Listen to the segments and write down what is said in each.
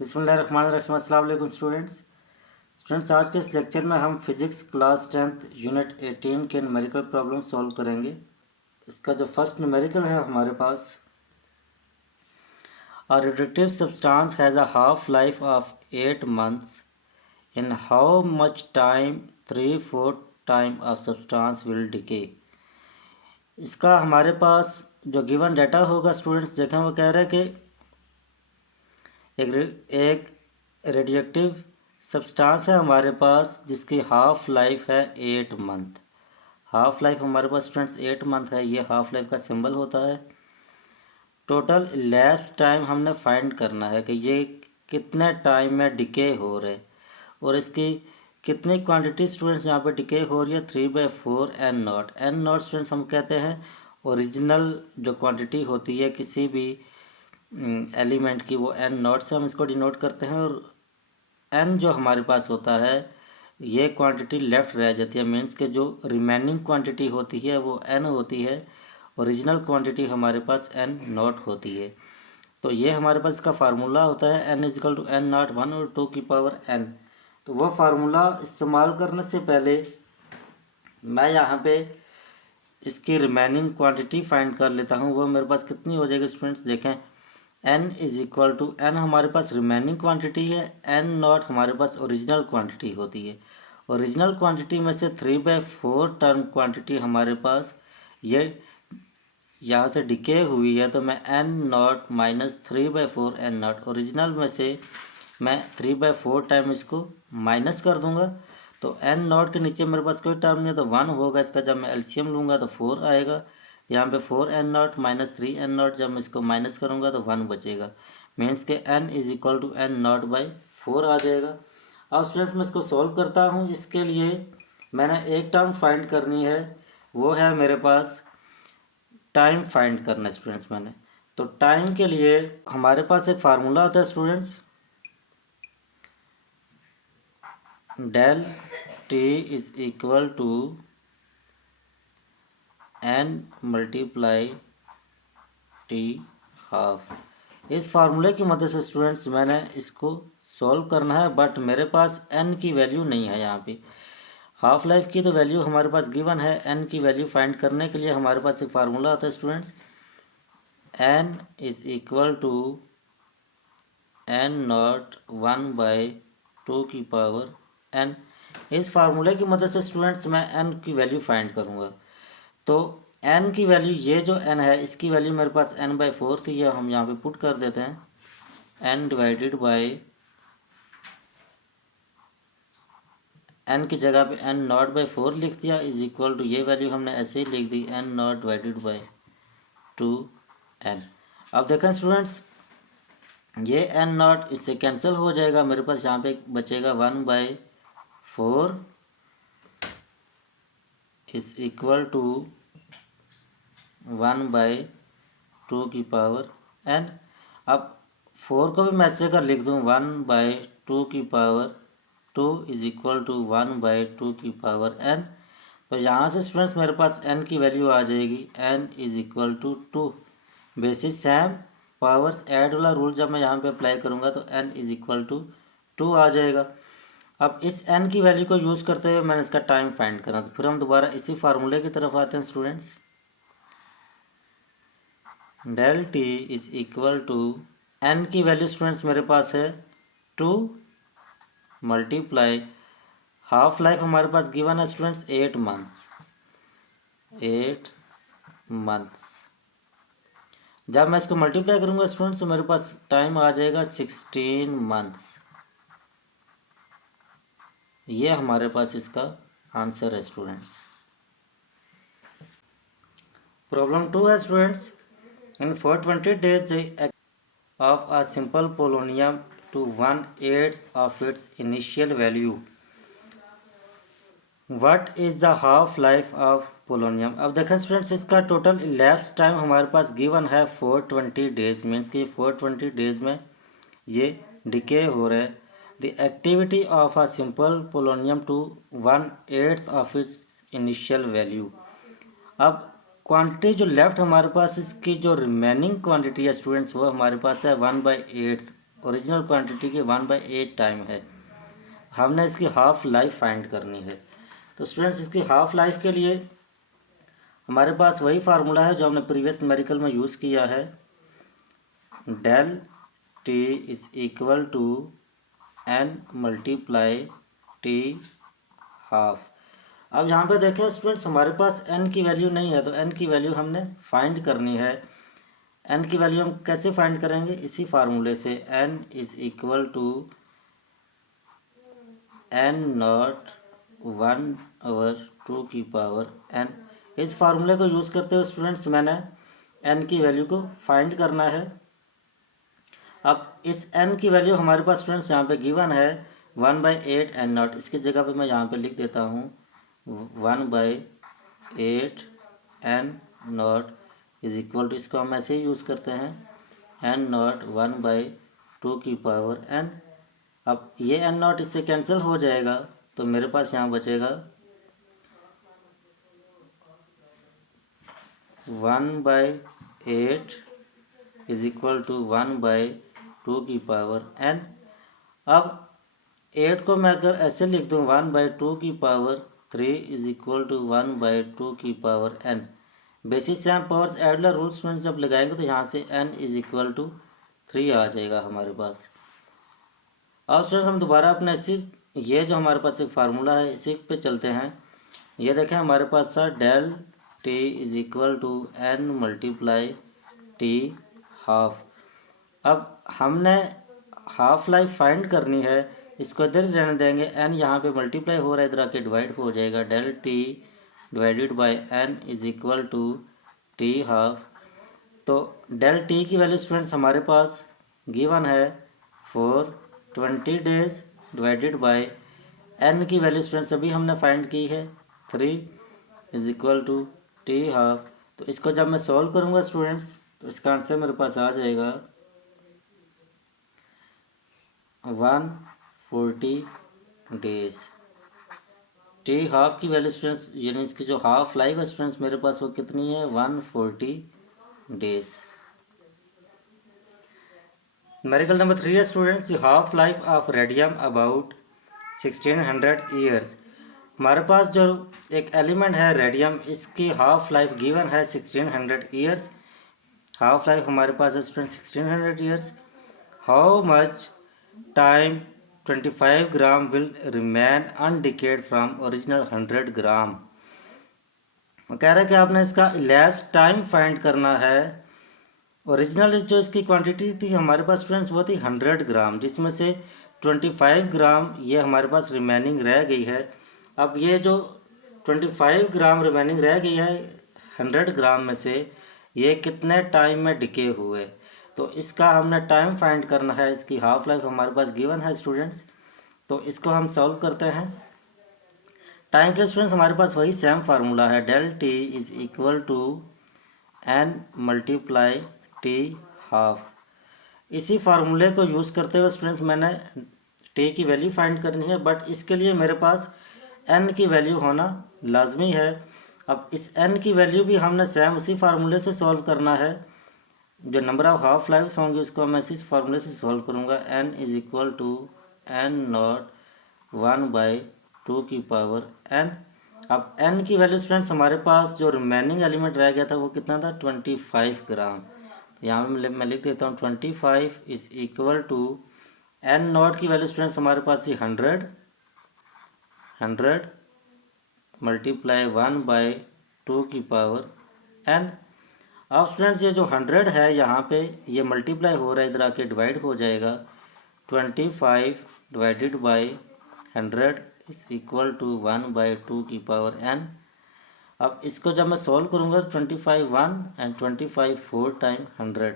बिस्मिल्लाहिर्रहमानिर्रहीम। अस्सलाम वालेकुम स्टूडेंट्स, आज के इस लेक्चर में हम फिज़िक्स क्लास 10th यूनिट 18 के न्यूमेरिकल प्रॉब्लम सॉल्व करेंगे। इसका जो फर्स्ट न्यूमेरिकल है हमारे पास, a radioactive substance has a half life of 8 months। In how much time 3/4 time of substance will decay. इसका हमारे पास जो गिवन डाटा होगा स्टूडेंट्स, देखें वो कह रहा है कि एक रेडियोएक्टिव सब्सटेंस है हमारे पास जिसकी हाफ लाइफ है 8 मंथ। हाफ लाइफ हमारे पास स्टूडेंट्स 8 मंथ है, ये हाफ लाइफ का सिंबल होता है। टोटल लैप्स टाइम हमने फाइंड करना है कि ये कितने टाइम में डिके हो रहे, और इसकी कितनी क्वांटिटी स्टूडेंट्स यहाँ पे डिके हो रही है, 3/4 N naught. N naught students हम कहते हैं ओरिजिनल जो क्वांटिटी होती है किसी भी एलिमेंट की, वो एन नॉट से हम इसको डिनोट करते हैं। और एन जो हमारे पास होता है ये क्वांटिटी लेफ्ट रह जाती है, मीन्स के जो रिमेनिंग क्वांटिटी होती है वो एन होती है, ओरिजिनल क्वांटिटी हमारे पास एन नॉट होती है। तो ये हमारे पास इसका फार्मूला होता है N is equal to N naught 1 और 2 की पावर एन। तो वो फार्मूला इस्तेमाल करने से पहले मैं यहाँ पे इसकी रिमेनिंग क्वांटिटी फाइंड कर लेता हूँ। वो मेरे पास कितनी हो जाएगी स्टूडेंट्स, देखें n is equal to N हमारे पास रिमेनिंग क्वांटिटी है, एन नॉट हमारे पास ओरिजिनल क्वांटिटी होती है। ओरिजिनल क्वांटिटी में से 3/4 टर्म क्वांटिटी हमारे पास ये यहाँ से डिके हुई है, तो मैं N naught minus 3/4 N naught, original में से मैं 3/4 टाइम इसको माइनस कर दूंगा। तो एन नॉट के नीचे मेरे पास कोई टर्म नहीं है तो 1 होगा इसका, जब मैं एलसीएम लूँगा तो 4 आएगा। यहाँ पे 4 N naught minus 3 N naught, जब मैं इसको माइनस करूँगा तो 1 बचेगा, मीन्स के N is equal to N naught by 4 आ जाएगा। अब स्टूडेंट्स मैं इसको सॉल्व करता हूँ। इसके लिए मैंने एक टर्म फाइंड करनी है, वो है मेरे पास टाइम फाइंड करना है स्टूडेंट्स। मैंने तो टाइम के लिए हमारे पास एक फार्मूला होता है students, del T is equal to N multiply T half. इस फार्मूले की मदद से स्टूडेंट्स मैंने इसको सॉल्व करना है, बट मेरे पास एन की वैल्यू नहीं है यहाँ पे। हाफ लाइफ की तो वैल्यू हमारे पास गिवन है, एन की वैल्यू फाइंड करने के लिए हमारे पास एक फार्मूला होता है students, N is equal to N naught 1/2 की पावर एन। इस फार्मूले की मदद से स्टूडेंट्स मैं एन की वैल्यू फाइंड करूँगा। तो एन की वैल्यू, ये जो एन है इसकी वैल्यू मेरे पास n/4 थी, यह हम यहाँ पे पुट कर देते हैं। n डिवाइडेड बाई n की जगह पे n नॉट बाई 4 लिख दिया, इज इक्वल टू ये वैल्यू हमने ऐसे ही लिख दी, n not divided by 2n। अब देखें स्टूडेंट्स, ये n नॉट इससे कैंसिल हो जाएगा, मेरे पास यहाँ पे बचेगा 1/4 इज इक्वल टू 1/2 की पावर n। अब 4 को भी मैं ऐसे कर लिख दूँ, 1/2 की पावर 2 इज इक्वल टू 1/2 की पावर n। तो यहाँ से स्टूडेंट्स मेरे पास n की वैल्यू आ जाएगी, n is equal to 2। Basis same powers add वाला रूल जब मैं यहाँ पे अप्लाई करूँगा तो n इज इक्वल टू 2 आ जाएगा। अब इस n की वैल्यू को यूज़ करते हुए मैंने इसका टाइम फाइंड करना, तो फिर हम दोबारा इसी फार्मूले की तरफ आते हैं students. Del T is equal to N की वैल्यू स्टूडेंट्स मेरे पास है 2 मल्टीप्लाई हाफ लाइफ हमारे पास गिवन है स्टूडेंट्स 8 मंथ्स। 8 मंथ्स जब मैं इसको मल्टीप्लाई करूंगा स्टूडेंट्स तो मेरे पास टाइम आ जाएगा 16 मंथ्स। ये हमारे पास इसका आंसर है स्टूडेंट्स। प्रॉब्लम 2 है students, in 420 days of a simple polonium to 1/8 of its initial value, what is the half life of polonium. अब देखें स्टूडेंट्स, इसका टोटल इलैप्स टाइम हमारे पास गिवन है 420 डेज, मीन्स कि 420 डेज में ये डिके हो रहे। The activity of a simple polonium to 1/8 of its initial value. अब क्वांटिटी जो लेफ्ट हमारे पास, इसकी जो रिमेनिंग क्वांटिटी है स्टूडेंट्स वो हमारे पास है 1/8 ओरिजिनल क्वांटिटी के 1/8 टाइम है। हमने इसकी हाफ लाइफ फाइंड करनी है। तो स्टूडेंट्स इसकी हाफ लाइफ के लिए हमारे पास वही फार्मूला है जो हमने प्रीवियस न्यूमेरिकल में यूज़ किया है, del T is equal to N multiply T half. अब यहाँ पे देखें स्टूडेंट्स, हमारे पास n की वैल्यू नहीं है, तो n की वैल्यू हमने फाइंड करनी है। n की वैल्यू हम कैसे फाइंड करेंगे? इसी फार्मूले से, n is equal to n naught 1/2 की पावर n। इस फार्मूले को यूज़ करते हुए स्टूडेंट्स मैंने n की वैल्यू को फाइंड करना है। अब इस n की वैल्यू हमारे पास स्टूडेंट्स यहाँ पे गिवन है 1/8 n नॉट। इसकी जगह पे मैं यहाँ पे लिख देता हूँ 1/8 n naught is equal to, इसको हम ऐसे ही यूज़ करते हैं, n नॉट 1/2 की पावर n। अब ये n नॉट इससे कैंसिल हो जाएगा, तो मेरे पास यहाँ बचेगा 1/8 इज इक्वल टू 1/2 की पावर n। अब 8 को मैं अगर ऐसे लिख दूँ 1/2 की पावर 3 इज इक्वल टू 1/2 की पावर n। बेसिस से हम पावर्स एडलर रूल स्टूडेंट्स जब लगाएंगे तो यहाँ से n इज इक्वल टू 3 आ जाएगा हमारे पास। अब स्टूडेंट्स हम दोबारा अपने ये जो हमारे पास एक फार्मूला है इसी पे चलते हैं। ये देखें हमारे पास था del T is equal to n multiply T half. अब हमने हाफ लाइफ फाइंड करनी है, इसको इधर ही रहने देंगे, n यहाँ पे मल्टीप्लाई हो रहा है, इधर आके डिवाइड हो जाएगा, del T divided by n is equal to T half. तो डेल टी की वैल्यू स्टूडेंट्स हमारे पास गिवन है 420 डेज डिवाइडेड बाय n की वैल्यू स्टूडेंट्स अभी हमने फाइंड की है 3 is equal to T half. तो इसको जब मैं सॉल्व करूँगा स्टूडेंट्स तो इसका आंसर मेरे पास आ जाएगा 140 डेज। टी हाफ की वैल्यू स्टूडेंट्स यानी इसकी जो हाफ लाइफ है स्टूडेंट्स मेरे पास वो कितनी है 140 डेज। न्यूमेरिकल नंबर 3 है students, half life of radium about 1600 years. हमारे पास जो एक एलिमेंट है रेडियम, इसकी हाफ लाइफ गिवन है 1600 ईयर्स। हाफ लाइफ हमारे पास है student 1600 years. How much time 25 gram will remain undecayed from original 100 gram. कह रहा है कि आपने इसका इलैप्स टाइम फाइंड करना है। ओरिजिनल जो इसकी क्वांटिटी थी हमारे पास स्टूडेंट्स वो थी 100 ग्राम, जिसमें से 25 ग्राम ये हमारे पास रिमेनिंग रह गई है। अब ये जो 25 ग्राम रिमेनिंग रह गई है 100 ग्राम में से, ये कितने टाइम में डिके हुए, तो इसका हमने टाइम फाइंड करना है। इसकी हाफ लाइफ हमारे पास गिवन है स्टूडेंट्स, तो इसको हम सॉल्व करते हैं। टाइम के स्टूडेंट्स हमारे पास वही सेम फार्मूला है, del T is equal to n multiply T half. इसी फार्मूले को यूज़ करते हुए स्टूडेंट्स मैंने टी की वैल्यू फाइंड करनी है, बट इसके लिए मेरे पास n की वैल्यू होना लाजमी है। अब इस n की वैल्यू भी हमने सेम उसी फार्मूले से सॉल्व करना है। जो नंबर ऑफ हाफ लाइफ्स होंगे उसको मैं इसी फार्मूले से सॉल्व करूँगा, n is equal to n naught 1/2 की पावर n। अब n की वैल्यू स्टूडेंट्स हमारे पास जो रिमेनिंग एलिमेंट रह गया था वो कितना था 25 ग्राम। तो यहाँ मैं लिख देता हूँ 25 is equal to n naught की वैल्यू स्टूडेंट्स हमारे पास ये 100 मल्टीप्लाई 1/2 की पावर n। अब स्टूडेंट्स ये जो 100 है यहाँ पे ये मल्टीप्लाई हो रहा है, इधर आके डिवाइड हो जाएगा, 25 divided by 100 is equal to 1/2 की पावर n। अब इसको जब मैं सॉल्व करूँगा 25 1 एंड 25 4 टाइम 100,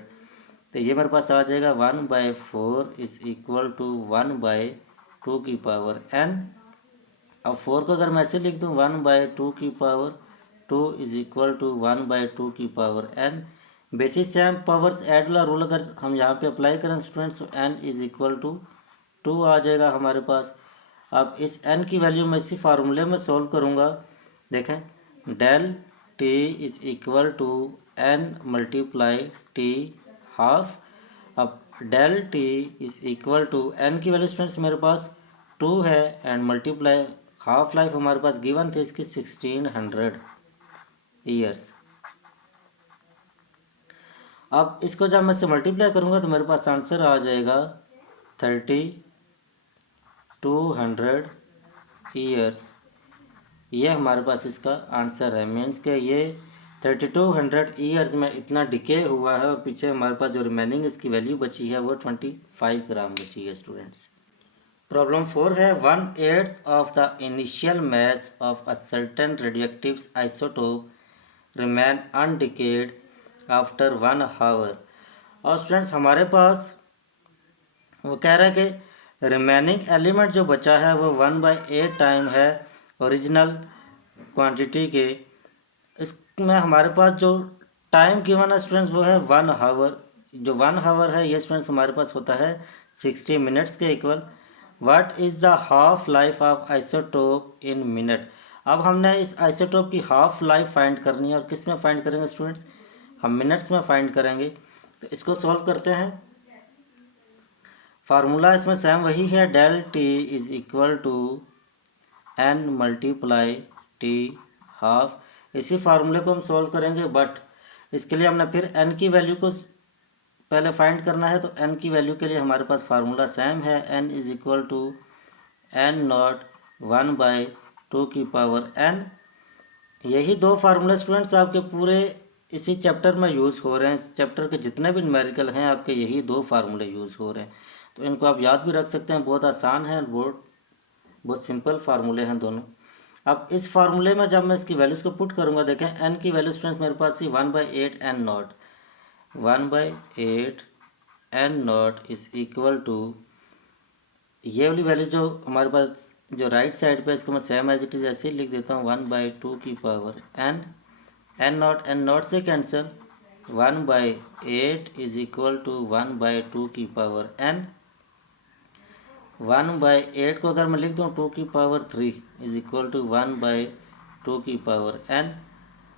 तो ये मेरे पास आ जाएगा 1/4 इज इक्वल टू 1/2 की पावर n। अब 4 को अगर मैं ऐसे लिख दूँ 1/2 की पावर 2 इज इक्वल टू 1/2 की पावर n। बेसिस से हम पावर्स एड वाला रूल अगर हम यहाँ पे अप्लाई करें students, n is equal to 2 आ जाएगा हमारे पास। अब इस n की वैल्यू मैं इसी फार्मूले में सॉल्व करूँगा। देखें del T is equal to n multiply T half. अब del T is equal to N की वैल्यू स्टूडेंट्स मेरे पास 2 है एंड मल्टीप्लाई हाफ लाइफ हमारे पास गिवन थे इसकी 1600 ईयर्स। अब इसको जब मैं से मल्टीप्लाई करूँगा तो मेरे पास आंसर आ जाएगा 3200 ईयर्स। ये हमारे पास इसका आंसर है। मीन्स के ये 3200 ईयर्स में इतना डिके हुआ है और पीछे हमारे पास जो रिमेनिंग इसकी वैल्यू बची है वो 25 ग्राम बची है स्टूडेंट्स। प्रॉब्लम 4 है 1/8 of the initial mass of a certain radioactive isotope remain undecayed after 1 hour. और स्टूडेंट्स हमारे पास वो कह रहा है कि रिमेनिंग एलिमेंट जो बचा है वो 1/8 टाइम है ओरिजिनल क्वांटिटी के। इसमें हमारे पास जो टाइम गिवन है स्टूडेंट्स वो है 1 आवर। जो 1 आवर है ये स्टूडेंट्स हमारे पास होता है 60 मिनट्स के equal. What is the half life of isotope in minute. अब हमने इस आइसोटोप की हाफ लाइफ फाइंड करनी है और किस में फाइंड करेंगे स्टूडेंट्स, हम मिनट्स में फाइंड करेंगे। तो इसको सॉल्व करते हैं। फार्मूला इसमें सेम वही है, del T is equal to N multiply T half. इसी फार्मूले को हम सॉल्व करेंगे, बट इसके लिए हमने फिर एन की वैल्यू को पहले फाइंड करना है। तो एन की वैल्यू के लिए हमारे पास फार्मूला सेम है, N is equal to N naught 1/2 की पावर एन। यही दो फार्मूले स्टूडेंट्स आपके पूरे इसी चैप्टर में यूज़ हो रहे हैं। इस चैप्टर के जितने भी न्यूमेरिकल हैं आपके यही दो फार्मूले यूज़ हो रहे हैं। तो इनको आप याद भी रख सकते हैं, बहुत आसान है, बहुत सिंपल फार्मूले हैं दोनों। अब इस फार्मूले में जब मैं इसकी वैल्यूज़ को पुट करूँगा, देखें एन की वैल्यू स्टूडेंट्स मेरे पास ही 1/8 N naught, 1/8 N naught is equal to ये वाली वैल्यू जो हमारे पास जो राइट साइड पे इसको मैं सेम एज इट इज ऐसे ही लिख देता हूँ 1/2 की पावर एन। एन नॉट से कैंसिल, 1/8 इज इक्वल टू 1/2 की पावर एन। 1/8 को अगर मैं लिख दूँ 2 की पावर 3 इज इक्वल टू 1/2 की पावर एन।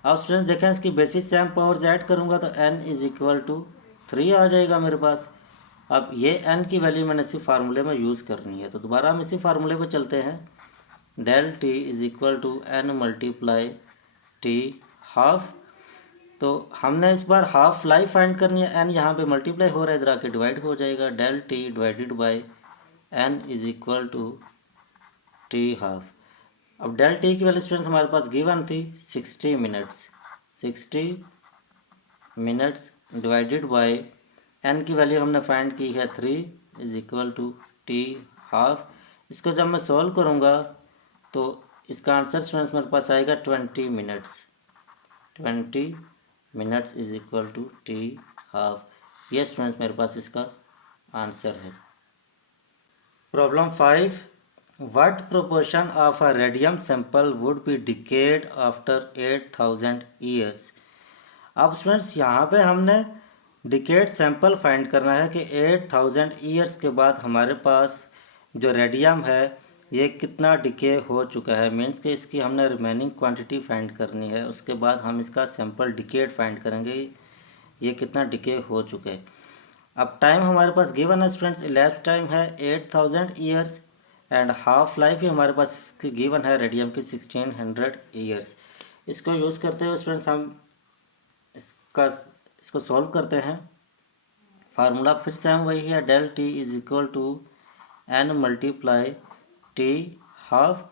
अब स्टूडेंट देखें इसकी बेसिस सेम पावर्स ऐड करूँगा तो n इज इक्वल टू 3 आ जाएगा मेरे पास। अब ये n की वैल्यू मैंने इसी फार्मूले में यूज़ करनी है, तो दोबारा हम इसी फार्मूले पर चलते हैं। Del T is equal to N multiply T half. तो हमने इस बार हाफ लाइफ फाइंड करनी है, एन यहाँ पे मल्टीप्लाई हो रहा है, इधर आके डिवाइड हो जाएगा। Del T divided by N is equal to T half. अब डेल टी की वैल्यू स्टूडेंट्स हमारे पास गिवन थी 60 minutes. 60 minutes divided by N की वैल्यू हमने फाइंड की है 3 is equal to T half. इसको जब मैं सॉल्व करूँगा तो इसका आंसर स्टूडेंट्स मेरे पास आएगा 20 minutes. 20 minutes is equal to T half. ये स्टूडेंट्स मेरे पास इसका आंसर है। Problem 5, what proportion of a radium sample would be decayed after 8000 years। अब स्टूडेंट्स यहाँ पे हमने डिकेड सैंपल फाइंड करना है कि 8000 ईयर्स के बाद हमारे पास जो रेडियम है ये कितना डिके हो चुका है। मीन्स कि इसकी हमने रिमेनिंग क्वांटिटी फाइंड करनी है, उसके बाद हम इसका सैंपल डिकेड फाइंड करेंगे ये कितना डिके हो चुका है। अब टाइम हमारे पास गिवन है स्टूडेंट्स, इलेप्स टाइम है 8000 ईयर्स एंड हाफ लाइफ भी हमारे पास इसकी गिवन है रेडियम की 1600 ईयर्स। इसको यूज़ करते हुए स्टूडेंट्स हम इसको सॉल्व करते हैं। फार्मूला फिर से हम वही है, del T is equal to N multiply T half.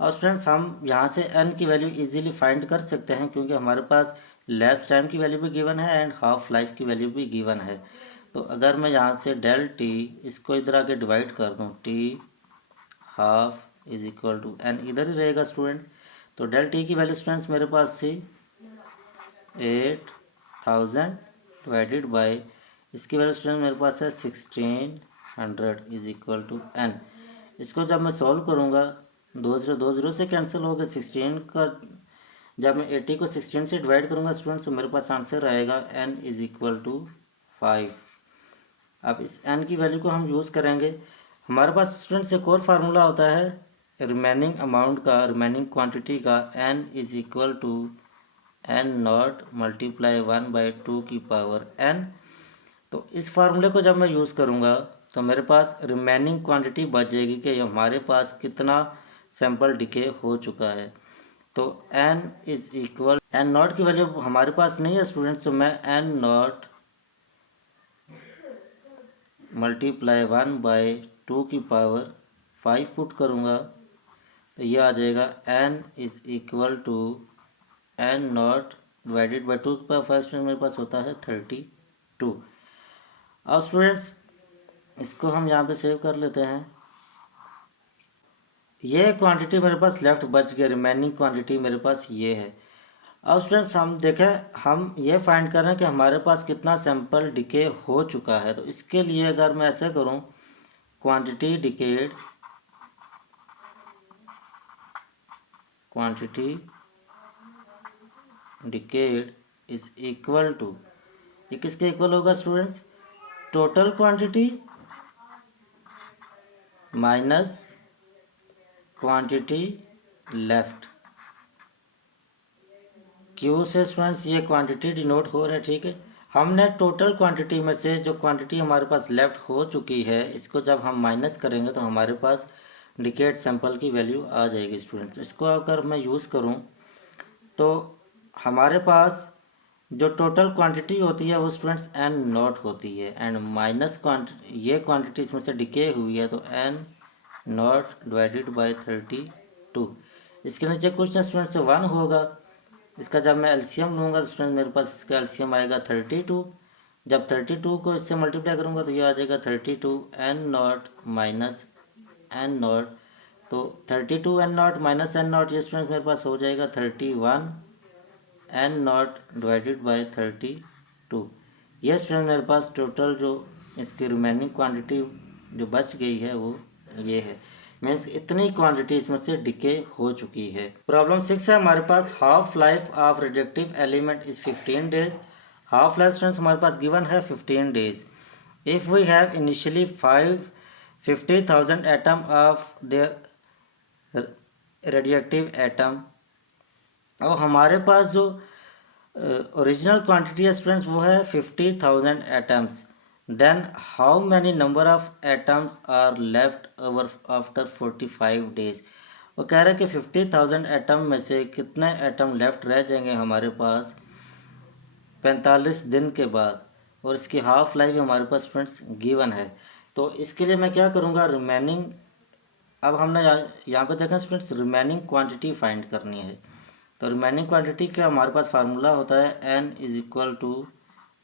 और स्टूडेंट्स हम यहाँ से एन की वैल्यू इजीली फाइंड कर सकते हैं क्योंकि हमारे पास लैप्स टाइम की वैल्यू भी गिवन है एंड हाफ लाइफ की वैल्यू भी गिवन है। तो अगर मैं यहाँ से डेल टी इसको इधर आके डिवाइड कर दूँ, T half is equal to N इधर ही रहेगा स्टूडेंट्स। तो डेल टी की वैल्यू स्टूडेंट्स मेरे पास थी 8000 डिवाइडेड बाय इसकी वैल्यू स्टूडेंट मेरे पास है 1600 इज इक्वल टू एन। इसको जब मैं सॉल्व करूँगा 2 0 से कैंसिल हो गया। 16 का जब मैं 80 को 16 से डिवाइड करूँगा स्टूडेंट्स तो मेरे पास आंसर आएगा n इज इक्वल टू 5। अब इस n की वैल्यू को हम यूज़ करेंगे। हमारे पास स्टूडेंट्स एक और फार्मूला होता है रिमेनिंग अमाउंट का, रिमेनिंग क्वांटिटी का, n is equal to N naught multiply 1/2 की पावर n। तो इस फार्मूले को जब मैं यूज़ करूँगा तो मेरे पास रिमेनिंग क्वांटिटी बच जाएगी कि हमारे पास कितना सैंपल डिके हो चुका है। तो n is equal, N naught की वैल्यू हमारे पास नहीं है स्टूडेंट्स, तो मैं एन नॉट मल्टीप्लाई 1/2 पुट करूँगा तो ये आ जाएगा n is equal to N naught divided by 2 की पावर 5 स्टूडेंट मेरे पास होता है 32। अब स्टूडेंट्स इसको हम यहाँ पे सेव कर लेते हैं। ये क्वांटिटी मेरे पास लेफ्ट बच गया, रिमेनिंग क्वांटिटी मेरे पास ये है। अब स्टूडेंट्स हम देखें, हम ये फाइंड कर रहे हैं कि हमारे पास कितना सैंपल डिके हो चुका है। तो इसके लिए अगर मैं ऐसे करूं, quantity decayed is equal to, ये किसके इक्वल होगा students, total quantity minus quantity left. Q से स्टूडेंट्स ये क्वांटिटी डिनोट हो रहा है, ठीक है। हमने टोटल क्वांटिटी में से जो क्वांटिटी हमारे पास लेफ्ट हो चुकी है, इसको जब हम माइनस करेंगे तो हमारे पास डिकेड सैंपल की वैल्यू आ जाएगी स्टूडेंट्स। इसको अगर मैं यूज़ करूं तो हमारे पास जो टोटल क्वांटिटी होती है वो स्टूडेंट्स एन नॉट होती है, एंड माइनस ये क्वांटिटी इसमें से डिके हुई है तो एन नॉट डिवाइडेड बाई 32। इसके नीचे कुछ ना स्टूडेंट्स 1 होगा। इसका जब मैं एलसीएम लूँगा तो स्टूडेंट मेरे पास इसका एलसीएम आएगा 32। जब 32 को इससे मल्टीप्लाई करूँगा तो ये आ जाएगा 32 N naught minus N naught. तो 32 N naught minus N naught, ये स्टूडेंट्स मेरे पास हो जाएगा 31 एन नॉट डिवाइडेड बाई 32। ये स्टूडेंट मेरे पास टोटल जो इसकी रिमेनिंग क्वांटिटी जो बच गई है वो ये है। मीन्स इतनी क्वांटिटी इसमें से डिके हो चुकी है। प्रॉब्लम 6 है हमारे पास, half life of radioactive element is 15 days. Half life students हमारे पास गिवन है 15 days. If we have initially 50,000 atom of their radioactive atom, और हमारे पास जो ओरिजिनल क्वांटिटी है स्टूडेंट्स वो है 50,000 atoms, then how many number of atoms are left over after 45 days. वो कह रहे हैं कि 50,000 एटम में से कितने एटम लेफ्ट रह जाएंगे हमारे पास 45 दिन के बाद, और इसकी हाफ लाइफ हमारे पास स्टूडेंट्स गिवन है। तो इसके लिए मैं क्या करूँगा, रिमेनिंग, अब हमने यहाँ पे देखें स्टूडेंट्स रिमेनिंग क्वांटिटी फाइंड करनी है। तो रिमेनिंग क्वांटिटी का हमारे पास फार्मूला होता है n is equal to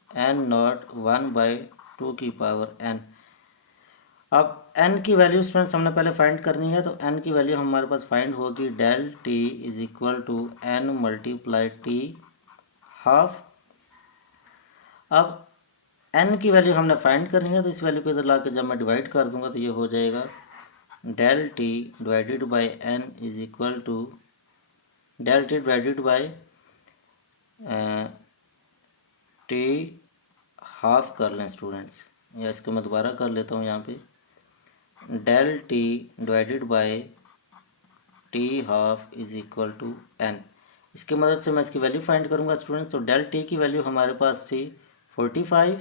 N naught 1/2 की पावर n। अब n की वैल्यू स्टूडेंट्स हमने पहले फाइंड करनी है, तो n की वैल्यू हमारे पास फाइंड होगी del t is equal to n multiply T half. अब n की वैल्यू हमने फाइंड करनी है, तो इस वैल्यू को इधर ला के जब मैं डिवाइड कर दूंगा तो ये हो जाएगा del t divided by n is equal to del t divided by t half कर लें स्टूडेंट्स, या इसको मैं दोबारा कर लेता हूँ यहाँ पे, del T divided by t half is equal to n. इसकी मदद से मैं इसकी वैल्यू फाइंड करूँगा स्टूडेंट्स। तो डेल टी की वैल्यू हमारे पास थी 45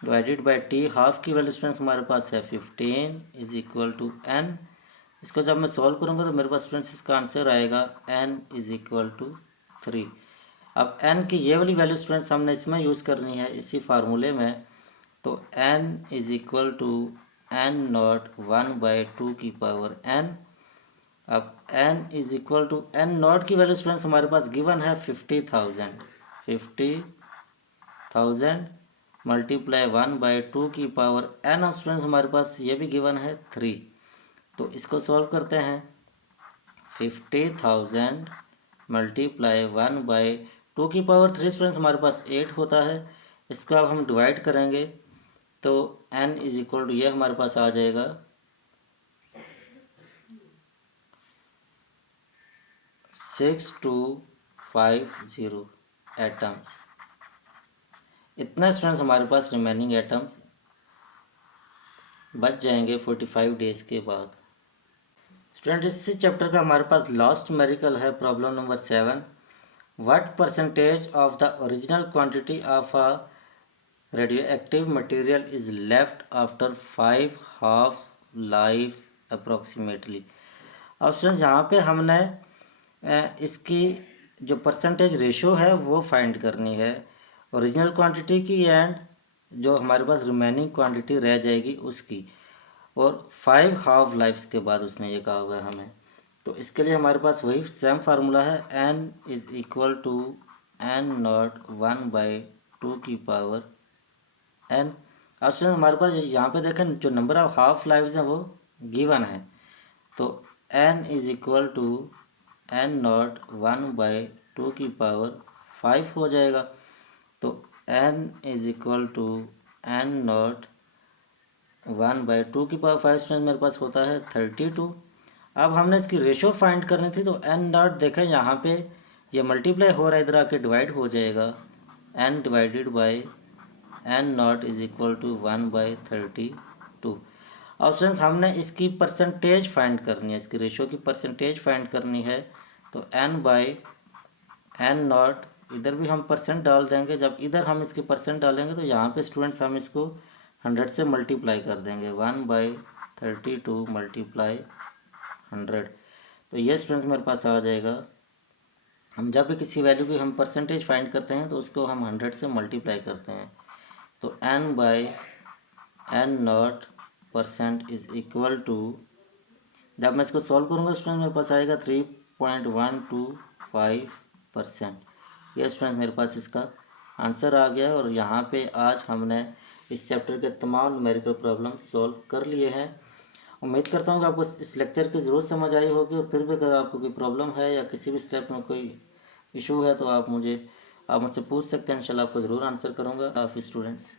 डिवाइडेड बाई टी हाफ की वैल्यू स्टूडेंट्स हमारे पास है 15 इज इक्वल टू एन। इसको जब मैं सॉल्व करूँगा तो मेरे पास स्टूडेंट्स इसका आंसर आएगा n इज इक्वल टू 3। अब n की ये वाली वैल्यू स्टूडेंट्स हमने इसमें यूज़ करनी है इसी फार्मूले में। तो n is equal to N naught 1/2 की पावर n। अब n is equal to N naught की वैल्यू स्टूडेंट्स हमारे पास गिवन है 50,000 मल्टीप्लाई 1/2 की पावर n। अब स्टूडेंट्स हमारे पास ये भी गिवन है 3। तो इसको सॉल्व करते हैं। 50,000 मल्टीप्लाई 1/2 की पावर 3 स्टूडेंट्स हमारे पास 8 होता है। इसको अब हम डिवाइड करेंगे तो n इज इक्वल टू ये हमारे पास आ जाएगा 6250 एटम्स। इतना स्टूडेंट्स हमारे पास रिमेनिंग एटम्स बच जाएंगे 45 डेज के बाद। स्टूडेंट इसी चैप्टर का हमारे पास लास्ट न्यूमेरिकल है, problem number 7। What percentage of the original quantity of a radio active material is left after 5 half life approximately. अब स्टूडेंट्स यहाँ पे हमने इसकी जो परसेंटेज रेशो है वो फाइंड करनी है ओरिजिनल क्वांटिटी की एंड जो हमारे पास रिमेनिंग क्वांटिटी रह जाएगी उसकी, और 5 हाफ लाइफ्स के बाद उसने ये कहा हुआ है हमें। तो इसके लिए हमारे पास वही सेम फार्मूला है, n is equal to n naught 1/2 की पावर n। अब स्टूडेंट हमारे पास यहाँ पे देखें जो नंबर ऑफ हाफ लाइव्स हैं वो गिवन है, तो n is equal to n naught 1/2 की पावर 5 हो जाएगा। तो n is equal to n naught 1/2 की पावर 5 स्टूडेंट मेरे पास होता है 32। अब हमने इसकी रेशो फाइंड करनी थी, तो n नॉट देखें यहाँ पे ये मल्टीप्लाई हो रहा है, इधर आके डिवाइड हो जाएगा, n divided by n naught is equal to 1/32। अब स्टूडेंट्स हमने इसकी परसेंटेज फाइंड करनी है, इसकी रेशो की परसेंटेज फाइंड करनी है, तो n नॉट इधर भी हम परसेंट डाल देंगे। जब इधर हम इसकी परसेंट डालेंगे तो यहाँ पे स्टूडेंट्स हम इसको 100 से मल्टीप्लाई कर देंगे, 1/32 मल्टीप्लाई 100। तो ये स्टूडेंट्स मेरे पास आ जाएगा। हम जब भी किसी वैल्यू की हम परसेंटेज फाइंड करते हैं तो उसको हम 100 से मल्टीप्लाई करते हैं, तो n naught percent is equal to, जब मैं इसको सॉल्व करूँगा स्टूडेंट मेरे पास आएगा 3.125%। ये स्टूडेंट मेरे पास इसका आंसर आ गया। और यहाँ पे आज हमने इस चैप्टर के तमाम न्यूमेरिकल प्रॉब्लम सॉल्व कर लिए हैं। उम्मीद करता हूँ कि आपको इस लेक्चर की ज़रूर समझ आई होगी, और फिर भी अगर आपको कोई प्रॉब्लम है या किसी भी स्टेप में कोई इशू है तो आप मुझसे पूछ सकते हैं, इंशाल्लाह आपको ज़रूर आंसर करूँगा। काफ़ी स्टूडेंट्स।